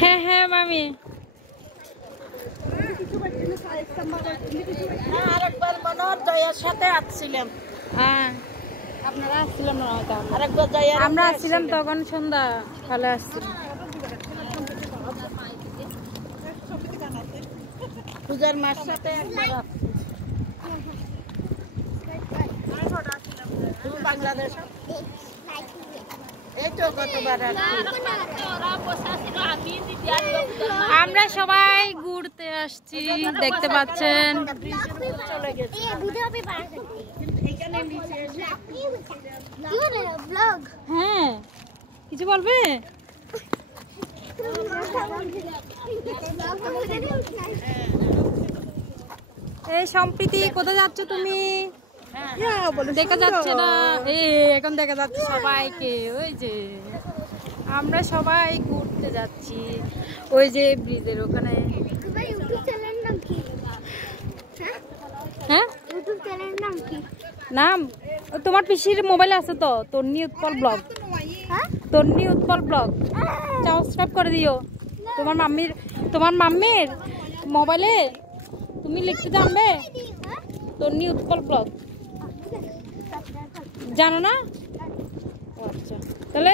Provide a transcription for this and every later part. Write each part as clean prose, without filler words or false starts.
হ্যাঁ হ্যাঁ মামি, আরেকবার মনোহর জয়ের সাথে আসছিলাম। হ্যাঁ আপনারা আসছিলাম না হয়তো, আরেকবার জয়ের আমরা আসছিলাম তখন সন্ধ্যা ভালো আসছিলাম। পূজার মার সাথে একবার বাংলাদেশ এই তো কতবার আমরা সবাই ঘুরতে আসছি, দেখতে পাচ্ছেন। হ্যাঁ কিছু বলবে? এই সম্প্রীতি কোথায় যাচ্ছ তুমি? দেখা যাচ্ছে না, এখন দেখা যাচ্ছে সবাইকে। ওই যে আমরা সবাই ঘুরতে যাচ্ছি ওই যে ব্রিজের ওখানে। হ্যাঁ নাম তোমার পিসির মোবাইলে আছে তো, তন্নি উৎপল ব্লগ। তন্নি উৎপল ব্লগ সাবস্ক্রাইব করে দিও। তোমার মাম্মির মোবাইলে তুমি লিখতে জানবে তন্নি উৎপল ব্লগ, জানো না? আচ্ছা তাহলে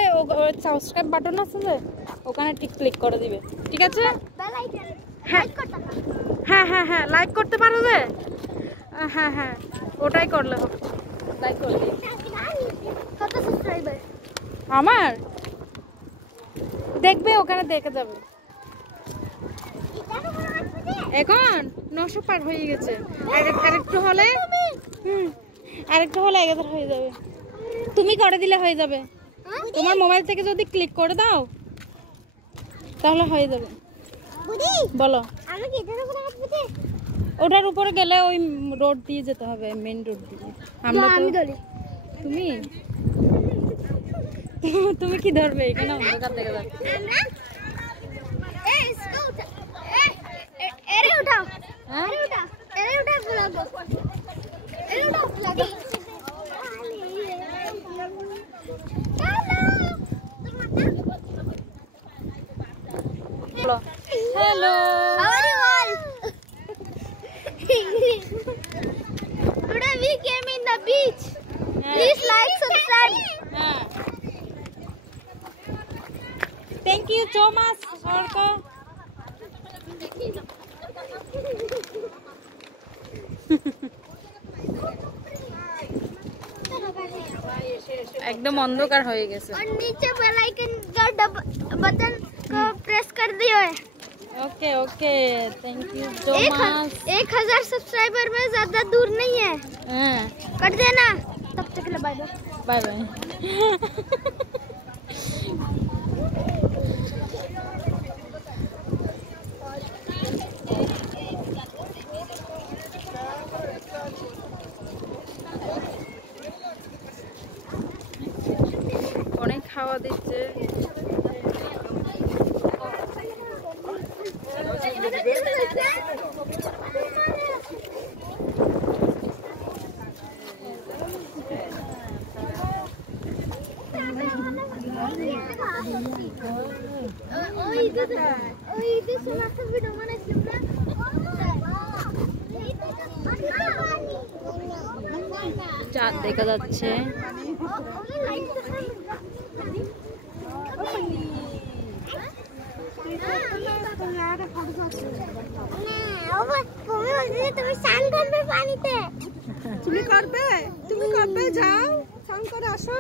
সাবস্ক্রাইব বাটন আছে যে ওখানে ঠিক ক্লিক করে দিবে, ঠিক আছে? হ্যাঁ হ্যাঁ হ্যাঁ হ্যাঁ লাইক করতে পারো যে, হ্যাঁ হ্যাঁ ওটাই করলে হবে, লাইক করে দিই। আমার দেখবে ওখানে দেখে যাবে। এখন 900 পার হয়ে গেছে, আরেকটু হলে 1000 হয়ে যাবে। তুমি করে দিলে হয়ে যাবে, তোমার মোবাইল থেকে যদি ক্লিক করে দাও তাহলে হয়ে যাবে। বলো ওটার উপরে গেলে ওই রোড দিয়ে যেতে হবে, মেন রোড দিয়ে। তুমি কি ধরবে? এখানে অন্ধকার দেখা যাচ্ছে। Hello. How are you all? Today we came in the beach. Please like, subscribe. Thank you so much, Orko. एकदम अंधकार हो गया। और नीचे बेल आइकन का बटन को प्रेस कर दियो है। Okay okay thank you so much. 1000 subscriber में ज्यादा दूर नहीं है, कर देना। तब तक के लिए बाय बाय बाय। অনেক খাওয়া দিচ্ছে। চাঁদ দেখা যাচ্ছে। তুমি স্নান করবে পানিতে? তুমি করবে যাও স্নান করে আসো।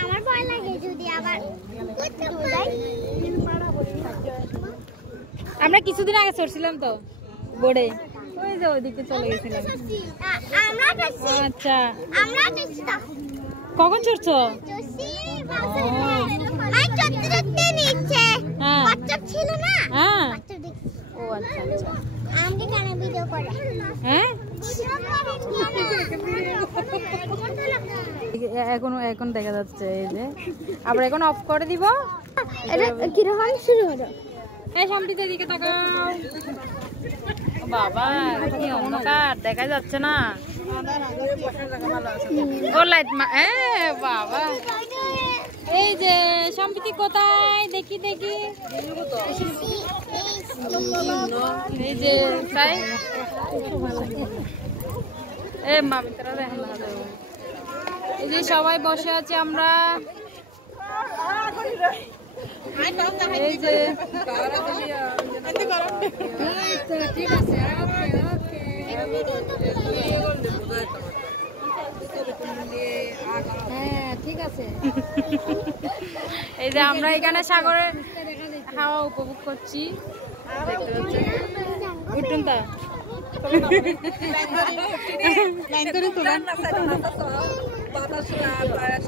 আমার ভয় লাগে যদি আবার। আমরা কিছুদিন আগে চড়ছিলাম তো বোর্ডে, ওই যে ওইদিকে চলে গেছিলাম। আচ্ছা কখন চড়ছো? ও আচ্ছা আচ্ছা। আমাকে কেন ভিডিও করে? হ্যাঁ ভিডিও করে এখন দেখা যাচ্ছে এই যে আবার এখন অফ করে দিব। এটা কিরকম শুরু হলো? এই শান্তিতে দিকে তাকাও। ও বাবা কি অন্ধকার, দেখা যাচ্ছে না। ও লাইট বাবা এই যে সম্প্রীতি কোথায় দেখি দেখি। এই যে তাই মামি তারা দেখেন না। এই যে সবাই বসে আছি আমরা। এই যে ঠিক আছে হ্যাঁ ঠিক আছে। এই যে আমরা এখানে সাগরের হাওয়া উপভোগ করছি, দেখতে পাচ্ছি। উঠুন তা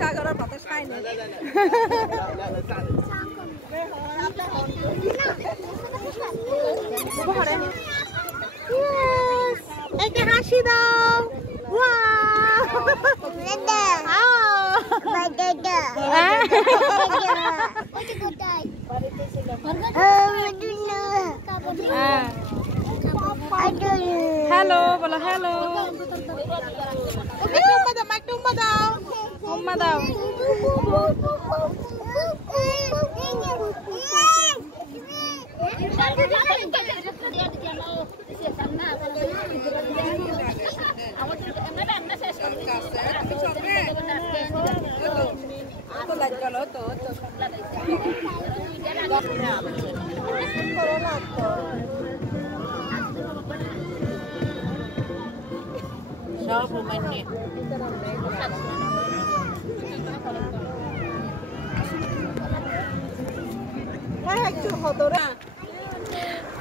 সাগরের বাতাস খাই না। একটা হাসি দাও। হ্যালো বলো হ্যালো। উম্মা দাও। উম্মা দাও।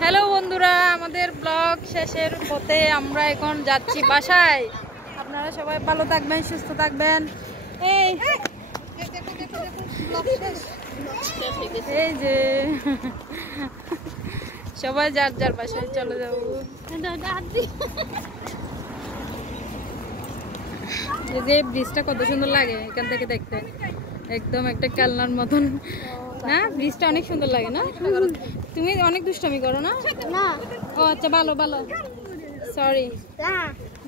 হ্যালো বন্ধুরা, আমাদের ব্লগ শেষের পথে আমরা এখন যাচ্ছি বাসায়। আপনারা সবাই ভালো থাকবেন, সুস্থ থাকবেন। এই যে সবাই যার যার বাসায় চলে যাবো। এই যে ব্রিজটা কত সুন্দর লাগে এখান থেকে দেখতে, একদম একটা খেলনার মতন না? ব্রিজটা অনেক সুন্দর লাগে না? তুমি অনেক দুষ্টামি করো না? ও আচ্ছা, ভালো ভালো, সরি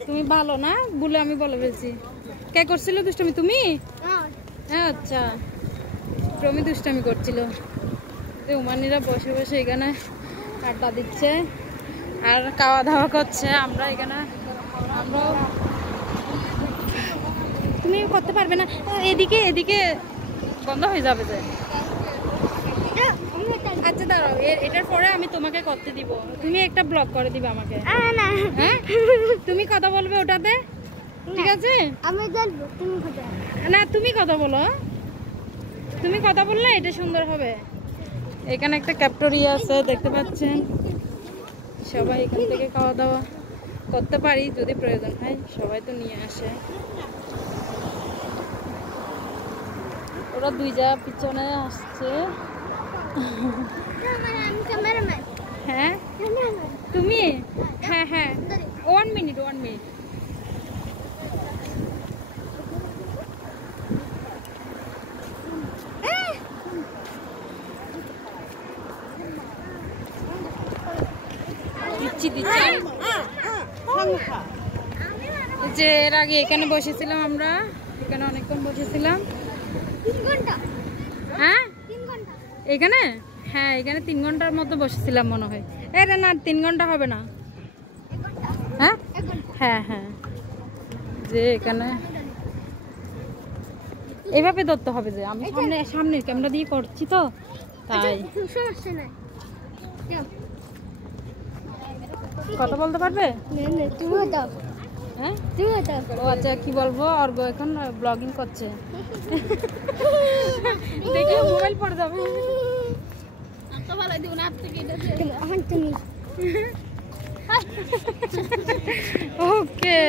তুমি ভালো না বলে আমি বলে ফেলছি। কে করছিল দুষ্টামি? তুমি? হ্যাঁ আচ্ছা, প্রমি দুষ্টামি করছিল। উমানিরা বসে বসে এখানে আড্ডা দিচ্ছে আর খাওয়া দাওয়া করছে। আমরা এখানে আমরাও। তুমি করতে পারবে না, এদিকে এদিকে বন্ধ হয়ে যাবে যে। আচ্ছা দাঁড়াও, এটার পরে আমি তোমাকে করতে দিব, তুমি একটা ব্লগ করে দিবে আমাকে। হ্যাঁ তুমি কথা বলবে ওটাতে, ঠিক আছে? আমি জানবো তুমি কথা। না তুমি কথা বলো, তুমি কথা বললে এটা সুন্দর হবে। এখানে একটা ক্যাফটেরিয়া আছে দেখতে পাচ্ছেন। সবাই এখান থেকে খাওয়া দাওয়া করতে পারি যদি প্রয়োজন হয়, সবাই তো নিয়ে আসে। ওরা দুই যা পিছনে আসছে। হ্যাঁ তুমি? হ্যাঁ হ্যাঁ, 1 মিনিট 1 মিনিট। দিচ্ছি দিচ্ছি। যে এর আগে এখানে বসেছিলাম আমরা, এখানে অনেকক্ষণ বসেছিলাম। 3 ঘন্টা? হ্যাঁ 3 ঘন্টা এখানে? হ্যাঁ এখানে 3 ঘন্টার মতো বসেছিলাম মনে হয়। এটা না 3 ঘন্টা হবে না। হ্যাঁ হ্যাঁ হ্যাঁ, যে এখানে এইভাবে ধরতে হবে যে আমি সামনের ক্যামেরা দিয়ে করছি তো তাই। সমস্যা নাই, কথা বলতে পারবে? তুমি দাও। হ্যাঁ তুমি দাও। ও আচ্ছা, কি বলবো, অর্ঘ এখন ব্লগিং করছে। দেখলে মোবাইল পড়ে যাবে। ওকে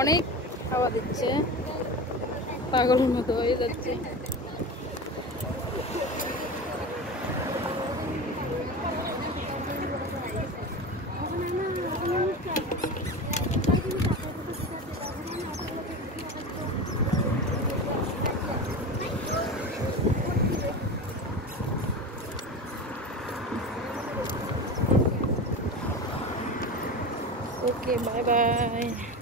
অনেক হাওয়া দিচ্ছে, পাগলের মতো হয়ে যাচ্ছে। Okay, bye bye.